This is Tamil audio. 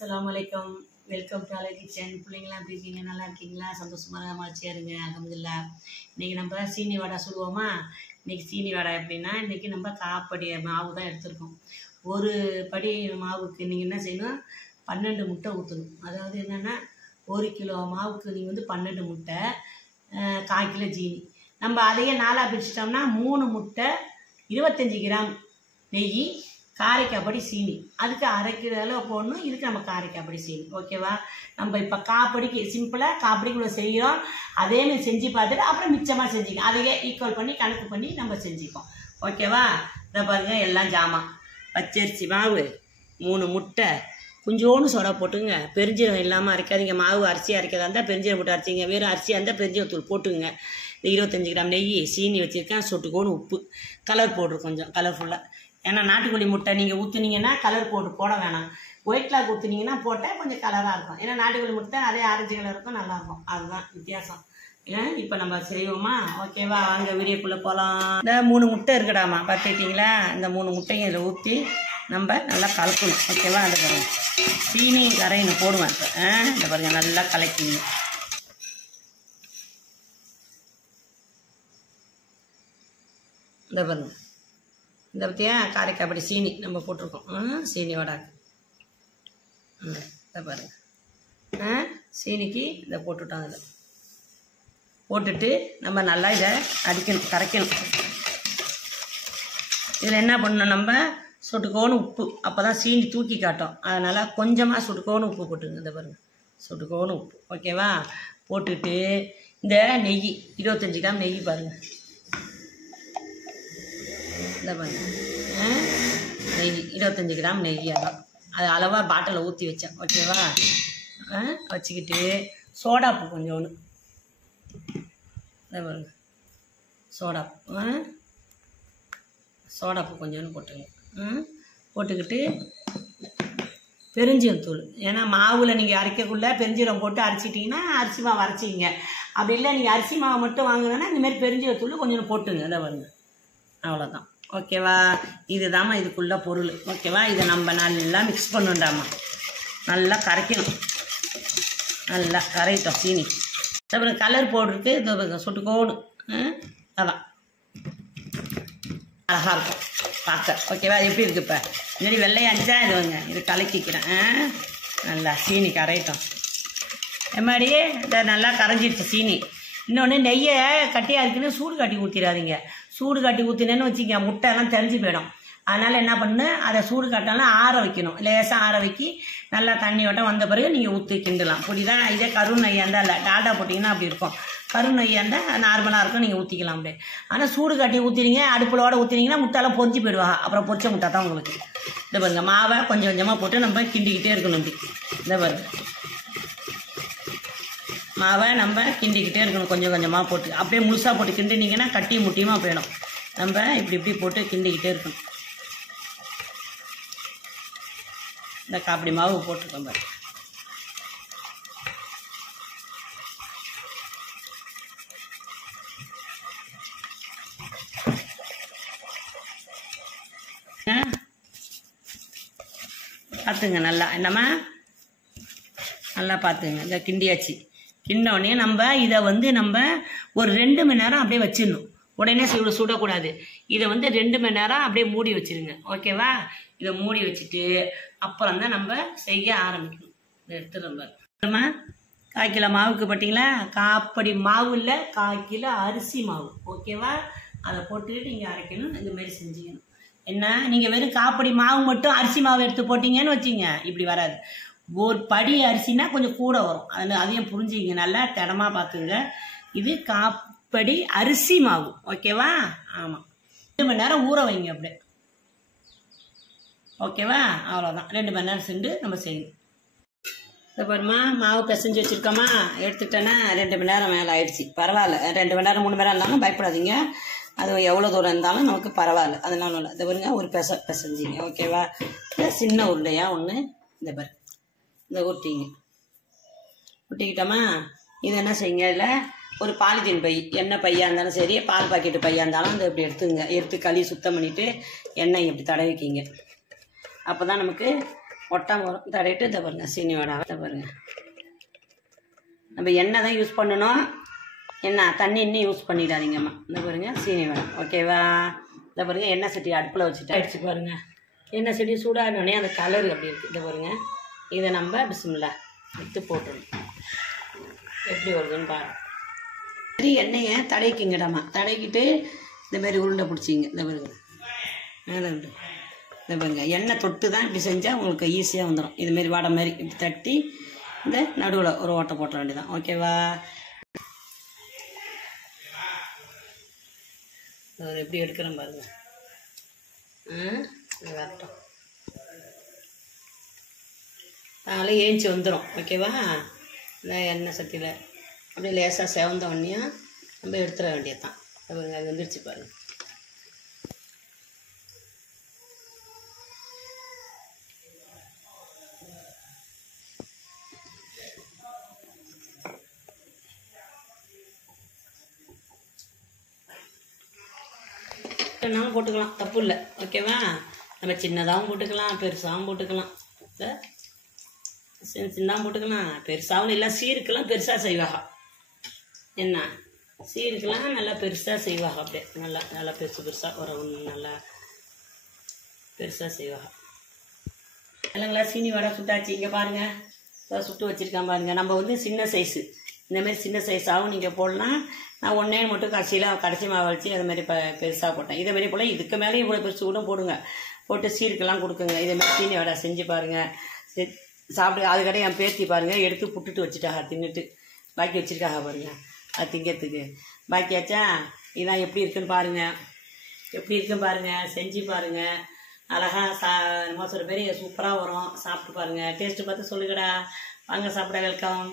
அஸ்ஸலாமுஅலைக்கும். வெல்கம் டு அலை கிச்சன். பிள்ளைங்களாம் எப்படி இருக்கீங்க? நல்லா இருக்கீங்களா? சந்தோஷமாக மகிழ்ச்சியாக இருங்க. அல்ஹம்துலில்லாஹ். இன்றைக்கி நம்ம சீனி வடை சுடுவோமா? இன்றைக்கி சீனி வடை எப்படின்னா, இன்றைக்கி நம்ம காப்படி மாவு தான் எடுத்துருக்கோம். ஒரு படி மாவுக்கு நீங்கள் என்ன செய்யணும், 12 முட்டை ஊற்றணும். அதாவது என்னென்னா, 1 கிலோ மாவுக்கு நீங்கள் வந்து 12 முட்டை, 1/4 கிலோ ஜீனி. நம்ம அதையே 4ஆக பிரிச்சிட்டோம்னா 3 முட்டை, 25 கிராம் நெய், காரைக்காப்படி சீனி. அதுக்கு 1/2 கிலோ அளவு போடணும். இதுக்கு நம்ம காரைக்காப்படி சீனி. ஓகேவா? நம்ம இப்போ காப்படிக்கு சிம்பிளாக காப்படிக்குள்ள செய்கிறோம். அதேமாதிரி செஞ்சு பார்த்துட்டு அப்புறம் மிச்சமாக செஞ்சுக்கோம். அதையே ஈக்குவல் பண்ணி கணக்கு பண்ணி நம்ம செஞ்சுப்போம். ஓகேவா? இதை பாருங்கள், எல்லாம் ஜாமான். பச்சரிசி மாவு, 3 முட்டை, கொஞ்சோண்டு சோடா போட்டுங்க. பெருஞ்சீரகம் இல்லாமல் அரைக்காதீங்க. மாவு அரிசி அரைக்கிறதா இருந்தால் பெருஞ்சீரகம் போட்டு அரைச்சிங்க. வேறு அரிசியாக இருந்தால் பெருஞ்சீரகத்தூள் போட்டுங்க. இந்த 25 கிராம் நெய், சீனி வச்சுருக்கேன். சொட்டுக்கோன்னு உப்பு, கலர் பவுட்ரு கொஞ்சம் கலர்ஃபுல்லாக. ஏன்னா நாட்டுக்கோழி முட்டை நீங்கள் ஊற்றுனீங்கன்னா கலர் பவுட்ரு போட வேணாம். ஒயிட் கிளாக் ஊற்றுனீங்கன்னா போட்டால் கொஞ்சம் கலராக இருக்கும். ஏன்னா நாட்டுக்கோழி முட்டை அதே ஆரஞ்சு கலர் இருக்கும், நல்லாயிருக்கும். அதுதான் வித்தியாசம். இப்போ நம்ம செய்வோமா? ஓகேவா? வாங்க வீடியோக்குள்ளே போகலாம். இந்த 3 முட்டை இருக்குடாமா, பார்த்துக்கிட்டிங்களா? இந்த 3 முட்டையும் இதில் ஊற்றி நம்ம நல்லா கலக்கணும். ஓகேவா? அதை பாருங்கள், சீனியும் கரையின்னு போடுவேன். இந்த பாருங்கள், நல்லா கலக்கிங்க. இந்த பாருங்கள், இந்த பற்றியா காரைக்காப்படி சீனி நம்ம போட்டிருக்கோம். சீனி வடாக்கு இதை பாருங்கள், சீனிக்கு இதை போட்டுவிட்டோம். அதில் போட்டுட்டு நம்ம நல்லா இதை அடிக்கணும், கரைக்கணும். இதில் என்ன பண்ணணும், நம்ம சொட்டுக்கோன்னு உப்பு, அப்போ தான் சீனி தூக்கி காட்டும். அதனால் கொஞ்சமாக சொட்டுக்கோன்னு உப்பு போட்டுங்க. இதை பாருங்கள், சொட்டுக்கோன்னு உப்பு. ஓகேவா? போட்டுட்டு இந்த நெய் 25 கிராம் நெய் பாருங்கள். இந்த பாருங்கள், நெய் 25 கிராம் நெய். அதான் அது அளவாக பாட்டிலில் ஊற்றி வச்சேன். ஓகேவா? வச்சுக்கிட்டு சோடாப்பு கொஞ்சோன்னு, இதை பாருங்க, சோடாப்பு கொஞ்சோன்னு போட்டுங்க. போட்டுக்கிட்டு பெருஞ்சீரகத்தூள். ஏன்னா மாவில் நீங்கள் அரைக்கக்குள்ள பெருஞ்சீரகம் போட்டு அரைச்சிட்டிங்கன்னா அரிசி மாவு அரைச்சிங்க. அப்படி இல்லை நீங்கள் அரிசி மாவு மட்டும் வாங்கினா இந்தமாரி பெருஞ்சீரகத்தூள் கொஞ்சம் போட்டுங்க. இதை பாருங்க, அவ்வளோதான். ஓகேவா? இதுதாம்மா இதுக்குள்ள பொருள். ஓகேவா? இதை நம்ம நல்லா மிக்ஸ் பண்ணுண்டாமா, நல்லா கரைக்கணும். நல்லா கரையிட்டோம் சீனி. அப்புறம் கலர் பவுடருக்கு இது சொட்டுக்கோணு. அதான் அழகாக இருக்கும் பார்க்க. ஓகேவா? எப்படி இருக்குது இப்போ? முன்னாடி வெள்ளையாச்சா? இது வாங்க, இது கலக்கிக்கிறேன். நல்லா சீனி கரையிட்டோம். எம்மாடி இதை நல்லா கரைஞ்சிடுச்சு சீனி. இன்னொன்று, நெய்யை கட்டியாக இருக்குன்னு சூடு காட்டி ஊற்றிடாதீங்க. சூடு காட்டி ஊற்றினேன்னு வச்சுக்க, முட்டை எல்லாம் தெரிஞ்சு போயிடும். அதனால் என்ன பண்ணு, அதை சூடு காட்டாலும் ஆற வைக்கணும். லேசாக ஆற வைக்கி நல்லா தண்ணி ஓட்டம் வந்த பிறகு நீங்கள் ஊற்றி கிண்டலாம். புரியுதா? இதே கரு நெய்யாக இருந்தால் இல்லை, டால்டா போட்டிங்கன்னா அப்படி இருக்கும். கரு நெய்யாக இருந்தால் நார்மலாக இருக்கும், நீங்கள் ஊற்றிக்கலாம் அப்படியே. ஆனால் சூடு காட்டி ஊற்றினீங்க, அடுப்பிலோட ஊற்றினீங்கன்னா முட்டைலாம் பொரிஞ்சு போயிடுவாங்க. அப்புறம் பொரிச்ச முட்டை தான் உங்களுக்கு. இந்த பாருங்க, மாவை கொஞ்சம் கொஞ்சமாக போட்டு நம்ம கிண்டிக்கிட்டே இருக்கணும். இப்படி இந்த பாருங்க, மாவை நம்ம கிண்டிக்கிட்டே இருக்கணும். கொஞ்சம் கொஞ்சமாக போட்டு அப்படியே முழுசாக போட்டு கிண்டினீங்கன்னா கட்டி முட்டியுமா போயிடும். நம்ம இப்படி இப்படி போட்டு கிண்டிக்கிட்டே இருக்கணும். இந்த காப்படி மாவு போட்டுருக்கோம் பாரு. பார்த்துங்க நல்லா, என்னம்மா நல்லா பார்த்துங்க. இந்த கிண்டியாச்சு. கிண்டோடனே நம்ம இதை வந்து நம்ம ஒரு 2 மணி நேரம் அப்படியே வச்சிடணும். உடனே சுடக்கூடாது. இதை வந்து 2 மணி நேரம் அப்படியே மூடி வச்சிருங்க. ஓகேவா? இதை மூடி வச்சுட்டு அப்புறம் தான் நம்ம செய்ய ஆரம்பிக்கணும். இதை எடுத்து நம்ம 1/4 கிலோ மாவுக்கு பார்த்தீங்களா, காப்படி மாவு இல்லை, 1/4 கிலோ அரிசி மாவு. ஓகேவா? அதை போட்டுக்கிட்டு நீங்கள் அரைக்கணும். இந்தமாரி செஞ்சுக்கணும். என்ன, நீங்கள் வெறும் காப்படி மாவு மட்டும் அரிசி மாவு எடுத்து போட்டிங்கன்னு வச்சிங்க, இப்படி வராது. ஒரு படி அரிசினா கொஞ்சம் கூட வரும். அதையும் புரிஞ்சுங்க, நல்லா திடமாக பார்த்துங்க. இது காப்படி அரிசி மாவு. ஓகேவா? ஆமாம், 2 மணி நேரம் ஊற வைங்க அப்படியே. ஓகேவா? அவ்வளோதான். 2 மணி நேரம் சென்று நம்ம செய்யணும். இதை பாருமா, மாவு பிசைஞ்சு வச்சுருக்கோமா, எடுத்துட்டேன்னா 2 மணி நேரம் மேலே ஆயிடுச்சு. பரவாயில்ல, 2 மணி நேரம் 3 மணி நேரம் இருந்தாலும் பயப்படாதீங்க. அது எவ்வளோ தூரம் இருந்தாலும் நமக்கு பரவாயில்ல, அதனால இல்லை. இதை பாருங்க, ஒரு பிசைஞ்சிங்க. ஓகேவா? சின்ன உருண்டையாக ஒன்று இந்த பாரு, இந்த ஒட்டிக்கிட்டோமா. இது என்ன செய்யுங்க, இதில் ஒரு பாலித்தீன் பை, எண்ணெய் பையாக இருந்தாலும் சரி, பால் பாக்கெட்டு பையாக இருந்தாலும் அதை இப்படி எடுத்துங்க. எடுத்து கழுவி சுத்தம் பண்ணிவிட்டு எண்ணெய் இப்படி தடவிக்கிங்க. அப்போ தான் நமக்கு ஒட்டாமல் வரும். தடவிட்டு இதை பாருங்கள் சீனி வடை இதை பாருங்கள். நம்ம எண்ணெய் தான் யூஸ் பண்ணணும், எண்ணெய் தண்ணி இன்னும் யூஸ் பண்ணிடாதீங்கம்மா. இந்த பாருங்கள் சீனி வடை ஓகேவா. இதை பாருங்கள் எண்ணெய் சட்டி அடுப்பில் வச்சுட்டு ஆயிடுச்சு பாருங்கள். எண்ணெய் சட்டி சூடானோடனே அந்த கலர் அப்படி இருக்குது. இதை பாருங்கள், இதை நம்ம பிஸ்மில்லா எடுத்து போட்டுடணும். எப்படி வருதுன்னு பாருங்கள். சரி எண்ணெயை தடவிக்கிங்கடாமா. தடவிக்கிட்டு இந்த மாதிரி உருண்டை பிடிச்சிங்க. இந்த பாருங்க மேலே உண்டு. இந்த பாருங்க எண்ணெய் தொட்டு தான் இப்படி செஞ்சால் உங்களுக்கு ஈஸியாக வந்துடும். இதுமாரி வடை மாதிரி இப்படி தட்டி இந்த நடுவில் ஒரு ஓட்டை போட்ட வேண்டியதான் ஓகேவா. எப்படி எடுக்கிறேன் பாருங்க. வரட்டும், அதனால ஏஞ்சி வந்துடும் ஓகேவா. இந்த எண்ணெய் சட்டியில் அப்படியே லேசாக செவந்த உடனே நம்ம எடுத்துட வேண்டியது தான். அது வந்துடுச்சு பாருங்கள். நாங்கள் போட்டுக்கலாம், தப்பு இல்லை ஓகேவா. நம்ம சின்னதாகவும் போட்டுக்கலாம், பெருசாகவும் போட்டுக்கலாம். சின்னதாகவும் போட்டுக்கலாம், பெருசாகவும் இல்லை. சீருக்கெல்லாம் பெருசாக செய்வாங்க. என்ன சீருக்கெல்லாம் நல்லா பெருசாக செய்வாங்க. அப்படியே நல்லா நல்லா பெருசாக ஒரு நல்லா பெருசாக செய்வாங்க. இல்லைங்களா சீனி வடை சுட்டாச்சு. இங்கே பாருங்கள் சுட்டு வச்சுருக்கான் பாருங்கள். நம்ம வந்து சின்ன சைஸு இந்தமாரி சின்ன சைஸாகவும் நீங்கள் போடலாம். நான் ஒன்றே மட்டும் கடைசி மாவு வச்சு அதுமாரி பெருசாக போட்டேன். இதேமாரி போல் இதுக்கு மேலே இவ்வளோ பெருசு கூட போடுங்க. போட்டு சீருக்கெல்லாம் கொடுக்குங்க. இதேமாதிரி சீனி வடை செஞ்சு பாருங்கள், சாப்பிடு. அதுக்கடையே என் பேத்தி பாருங்கள் எடுத்து புட்டுட்டு வச்சுட்டாங்க, தின்னுட்டு பாக்கி வச்சுருக்காங்க பாருங்கள். அது திங்கிறதுக்கு பாக்கியாச்சா. இதான் எப்படி இருக்குன்னு பாருங்கள், எப்படி இருக்குன்னு பாருங்கள், செஞ்சு பாருங்கள். அழகாக நம்ம சொல்கிற பேர் சூப்பராக வரும். சாப்பிட்டு பாருங்கள், டேஸ்ட்டு பார்த்து சொல்லுங்கடா. வாங்க சாப்பிட. வெல்கம்.